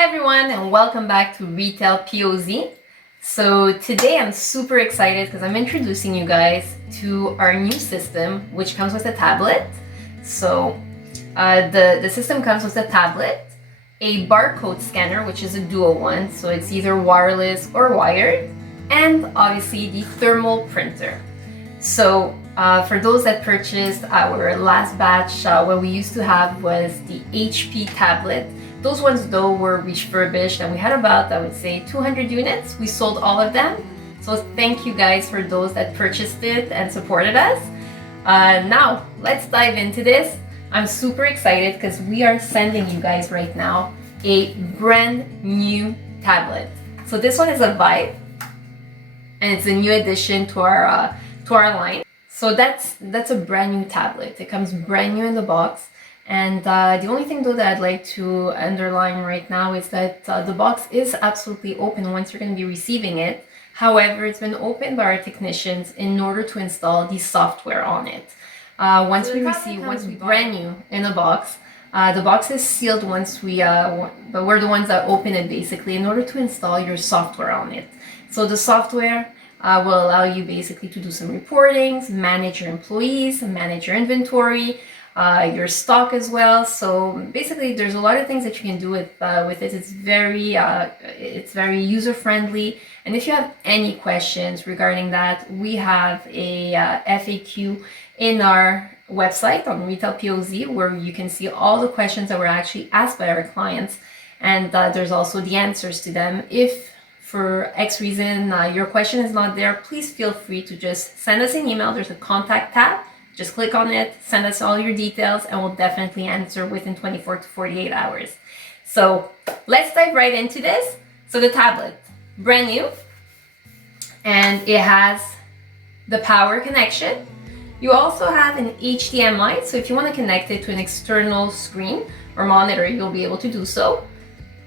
Hi everyone and welcome back to Retail POZ. So today I'm super excited because I'm introducing you guys to our new system which comes with a tablet. So the system comes with a tablet, a barcode scanner which is a dual one, so it's either wireless or wired, and obviously the thermal printer. So for those that purchased our last batch, what we used to have was the HP tablet. Those ones though were refurbished and we had about, I would say, 200 units. We sold all of them. So thank you guys for those that purchased it and supported us. Now let's dive into this. I'm super excited because we are sending you guys right now a brand new tablet. So this one is a Vape and it's a new addition to our line. So that's a brand new tablet. It comes brand new in the box. And the only thing though that I'd like to underline right now is that the box is absolutely open once you're going to be receiving it. However, it's been opened by our technicians in order to install the software on it. Once we brand new in the box is sealed once but we're the ones that open it basically in order to install your software on it. So the software will allow you basically to do some reportings, manage your employees, manage your inventory, your stock as well. So basically there's a lot of things that you can do with it. It's very user friendly, and if you have any questions regarding that, we have a FAQ in our website on Retail POZ where you can see all the questions that were actually asked by our clients, and there's also the answers to them. If for X reason your question is not there, please feel free to just send us an email. There's a contact tab. Just click on it, send us all your details, and we'll definitely answer within 24 to 48 hours. So let's dive right into this. So the tablet, brand new, and it has the power connection. You also have an HDMI, so if you want to connect it to an external screen or monitor, you'll be able to do so.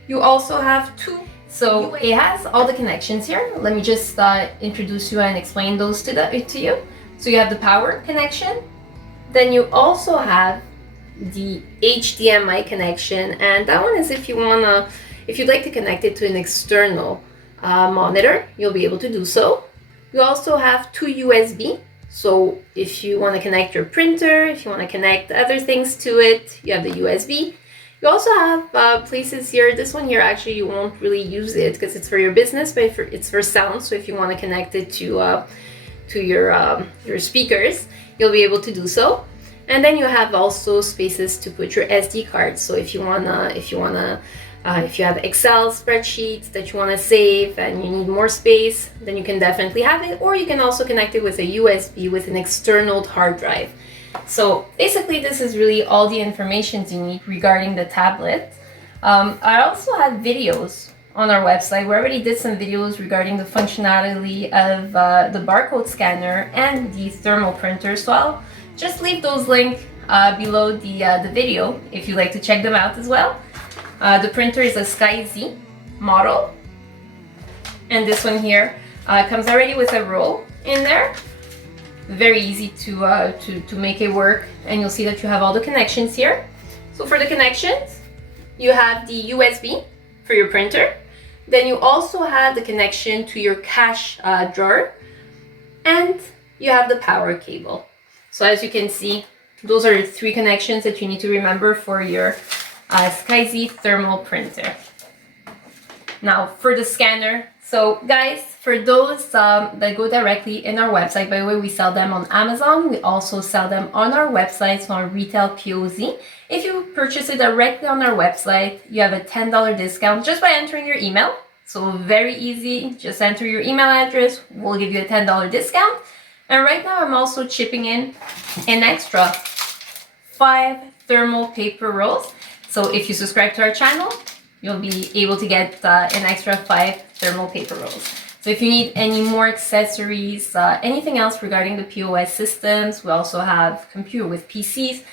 You also have two. So it has all the connections here. Let me just introduce you and explain those to you. So you have the power connection, then you also have the HDMI connection, and that one is if you'd like to connect it to an external monitor, you'll be able to do so. You also have two USB, so if you want to connect your printer, if you want to connect other things to it, you have the USB. You also have places here. This one here, actually, you won't really use it because it's for your business, but it's for sound. So if you want to connect it to your speakers, you'll be able to do so. And then you have also spaces to put your SD cards. So if you have Excel spreadsheets that you want to save and you need more space, then you can definitely have it. Or you can also connect it with a USB with an external hard drive. So basically this is really all the information you need regarding the tablet. I also have videos on our website. We already did some videos regarding the functionality of the barcode scanner and the thermal printer. So I'll just leave those links below the video if you'd like to check them out as well. The printer is a Sky Z model, and this one here comes already with a roll in there. Very easy to make it work, and you'll see that you have all the connections here. So for the connections, you have the USB for your printer. Then you also have the connection to your cash drawer, and you have the power cable. So as you can see, those are the three connections that you need to remember for your Sky Z thermal printer. Now for the scanner, so guys, for those that go directly in our website, by the way, we sell them on Amazon. We also sell them on our website, so on Retail POZ. If you purchase it directly on our website, you have a $10 discount just by entering your email. So very easy, just enter your email address, we'll give you a $10 discount. And right now I'm also chipping in an extra 5 thermal paper rolls. So if you subscribe to our channel, you'll be able to get an extra 5 thermal paper rolls. So if you need any more accessories, anything else regarding the POS systems, we also have computer with PCs,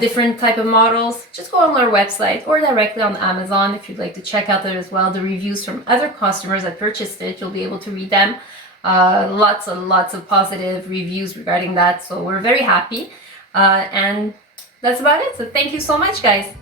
different type of models, just go on our website or directly on Amazon if you'd like to check out there as well. The reviews from other customers that purchased it, you'll be able to read them. Lots of positive reviews regarding that. So we're very happy. And that's about it. So thank you so much, guys.